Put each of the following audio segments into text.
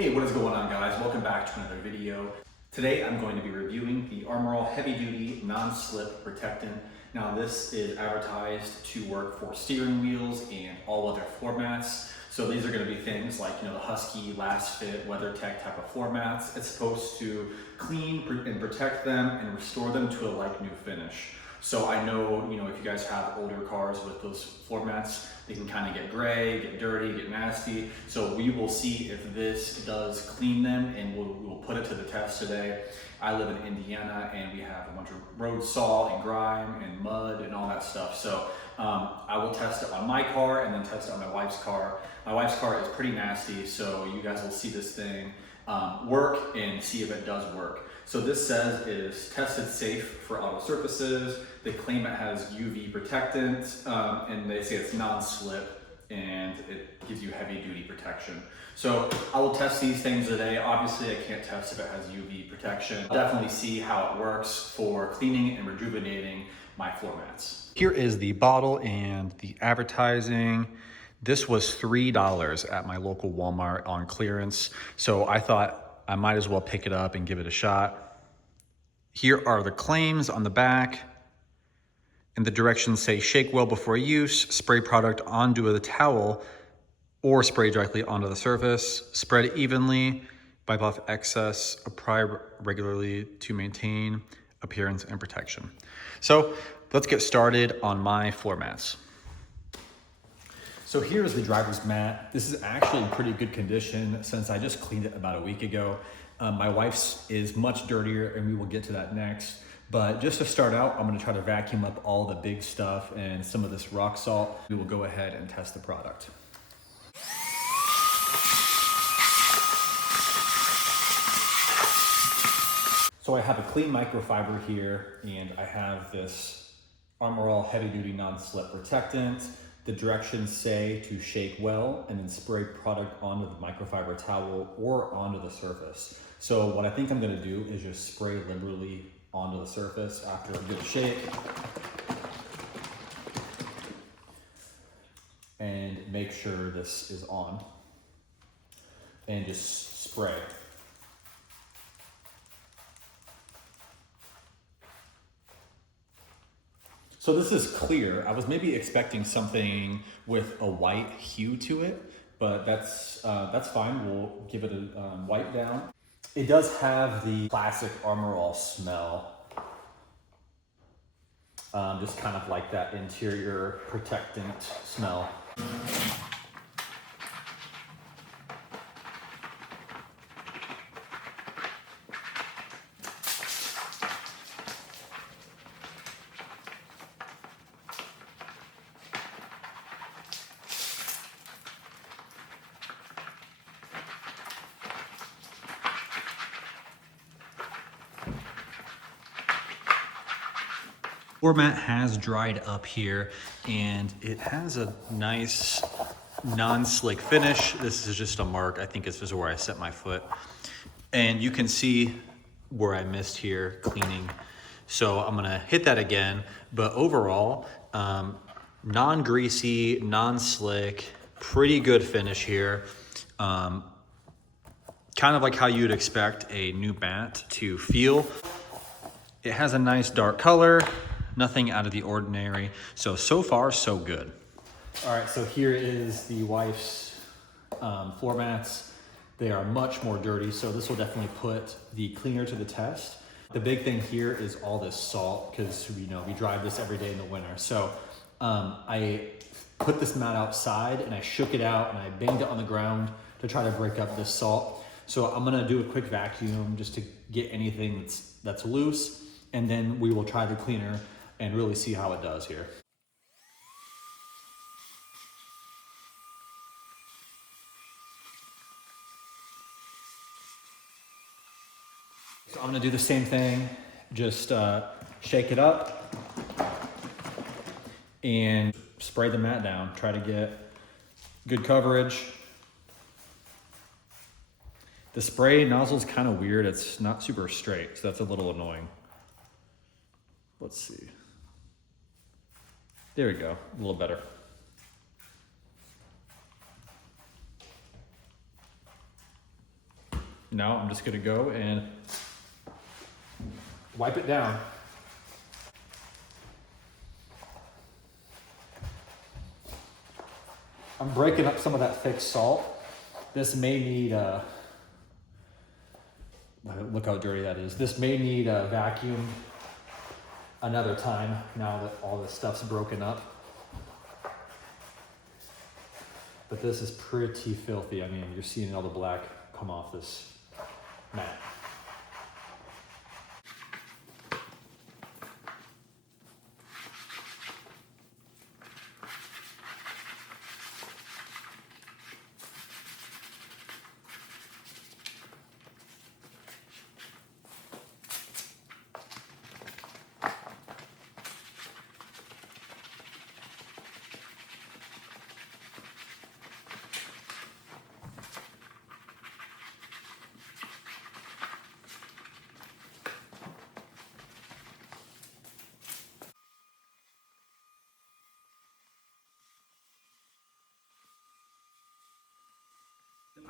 Hey, what is going on, guys? Welcome back to another video. Today I'm going to be reviewing the Armor Heavy Duty Non-Slip Protectant. Now this is advertised to work for steering wheels and all other floor mats. So these are going to be things like, the Husky, LASFIT, WeatherTech type of floor mats. It's supposed to clean and protect them and restore them to a like new finish. So I know, if you guys have older cars with those floor mats, they can kind of get gray, get dirty, get nasty. So we will see if this does clean them, and we'll put it to the test today. I live in Indiana and we have a bunch of road salt and grime and mud and all that stuff. So I will test it on my car and then test it on my wife's car. My wife's car is pretty nasty, so you guys will see this thing work and see if it does work. So this says it is tested safe for auto surfaces. They claim it has UV protectant, and they say it's non-slip and it gives you heavy duty protection. So I will test these things today. Obviously I can't test if it has UV protection. I'll definitely see how it works for cleaning and rejuvenating my floor mats. Here is the bottle and the advertising. This was $3 at my local Walmart on clearance. So I thought I might as well pick it up and give it a shot. Here are the claims on the back. And the directions say shake well before use, spray product onto the towel, or spray directly onto the surface. Spread evenly, wipe off excess, apply regularly to maintain appearance and protection. So let's get started on my floor mats. So here's the driver's mat. This is actually in pretty good condition since I just cleaned it about a week ago. My wife's is much dirtier and we will get to that next. But just to start out, I'm gonna try to vacuum up all the big stuff and some of this rock salt. We will go ahead and test the product. So I have a clean microfiber here and I have this Armor Heavy Duty Non-Slip Protectant. The directions say to shake well and then spray product onto the microfiber towel or onto the surface. So what I think I'm gonna do is just spray liberally onto the surface after a good shake. And make sure this is on. And just spray. So this is clear. I was maybe expecting something with a white hue to it, but that's fine. We'll give it a wipe down. It does have the classic Armor All smell. Just kind of like that interior protectant smell. Floor mat has dried up here and it has a nice non-slick finish. This is just a mark. I think this is where I set my foot. And you can see where I missed here cleaning. So I'm gonna hit that again. But overall, non-greasy, non-slick, pretty good finish here. Kind of like how you'd expect a new mat to feel. It has a nice dark color. Nothing out of the ordinary. So far, so good. All right, so here is the wife's floor mats. They are much more dirty, so this will definitely put the cleaner to the test. The big thing here is all this salt, because we drive this every day in the winter. So I put this mat outside and I shook it out and I banged it on the ground to try to break up this salt. So I'm gonna do a quick vacuum just to get anything that's loose, and then we will try the cleaner and really see how it does here. So I'm gonna do the same thing, just shake it up and spray the mat down. Try to get good coverage. The spray nozzle is kind of weird. It's not super straight, so that's a little annoying. Let's see. There we go, a little better. Now I'm just gonna go and wipe it down. I'm breaking up some of that thick salt. This may need look how dirty that is. This may need a vacuum another time now that all this stuff's broken up. But this is pretty filthy. I mean, you're seeing all the black come off this mat.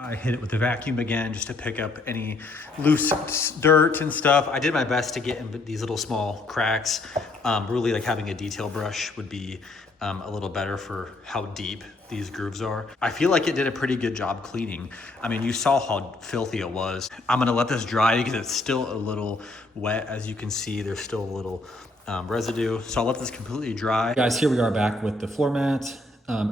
I hit it with the vacuum again just to pick up any loose dirt and stuff. I did my best to get in these little small cracks. Really, like having a detail brush would be a little better for how deep these grooves are. I feel like it did a pretty good job cleaning. I mean, you saw how filthy it was. I'm gonna let this dry because it's still a little wet. As you can see, there's still a little residue. So I'll let this completely dry. Guys, here we are back with the floor mat.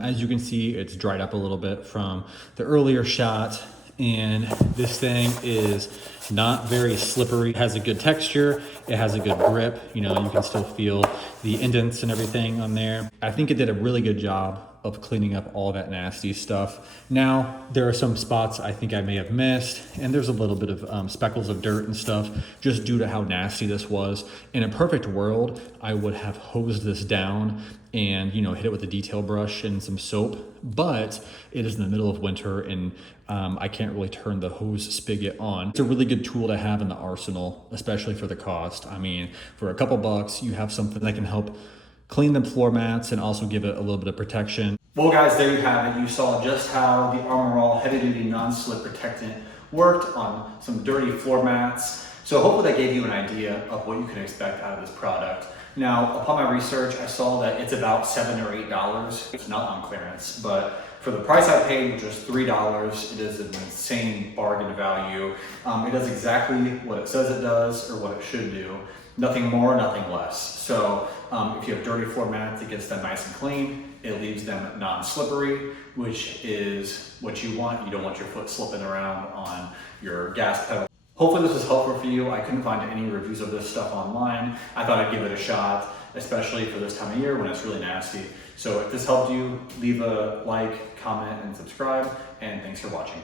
As you can see, it's dried up a little bit from the earlier shot, and this thing is not very slippery. It has a good texture, it has a good grip, you know, you can still feel the indents and everything on there. I think it did a really good job of cleaning up all that nasty stuff. Now, there are some spots I think I may have missed, and there's a little bit of speckles of dirt and stuff just due to how nasty this was. In a perfect world, I would have hosed this down and, you know, hit it with a detail brush and some soap, but it is in the middle of winter and I can't really turn the hose spigot on. It's a really good tool to have in the arsenal, especially for the cost. I mean, for a couple bucks, you have something that can help clean the floor mats and also give it a little bit of protection. Well guys, there you have it. You saw just how the Armor All Heavy Duty Non-Slip Protectant worked on some dirty floor mats. So hopefully that gave you an idea of what you can expect out of this product. Now, upon my research, I saw that it's about $7 or $8. It's not on clearance, but for the price I paid, which was $3, it is an insane bargain value. It does exactly what it says it does or what it should do. Nothing more, nothing less. So if you have dirty floor mats, it gets them nice and clean. It leaves them non-slippery, which is what you want. You don't want your foot slipping around on your gas pedal. Hopefully this was helpful for you. I couldn't find any reviews of this stuff online. I thought I'd give it a shot, especially for this time of year when it's really nasty. So if this helped you, leave a like, comment, and subscribe, and thanks for watching.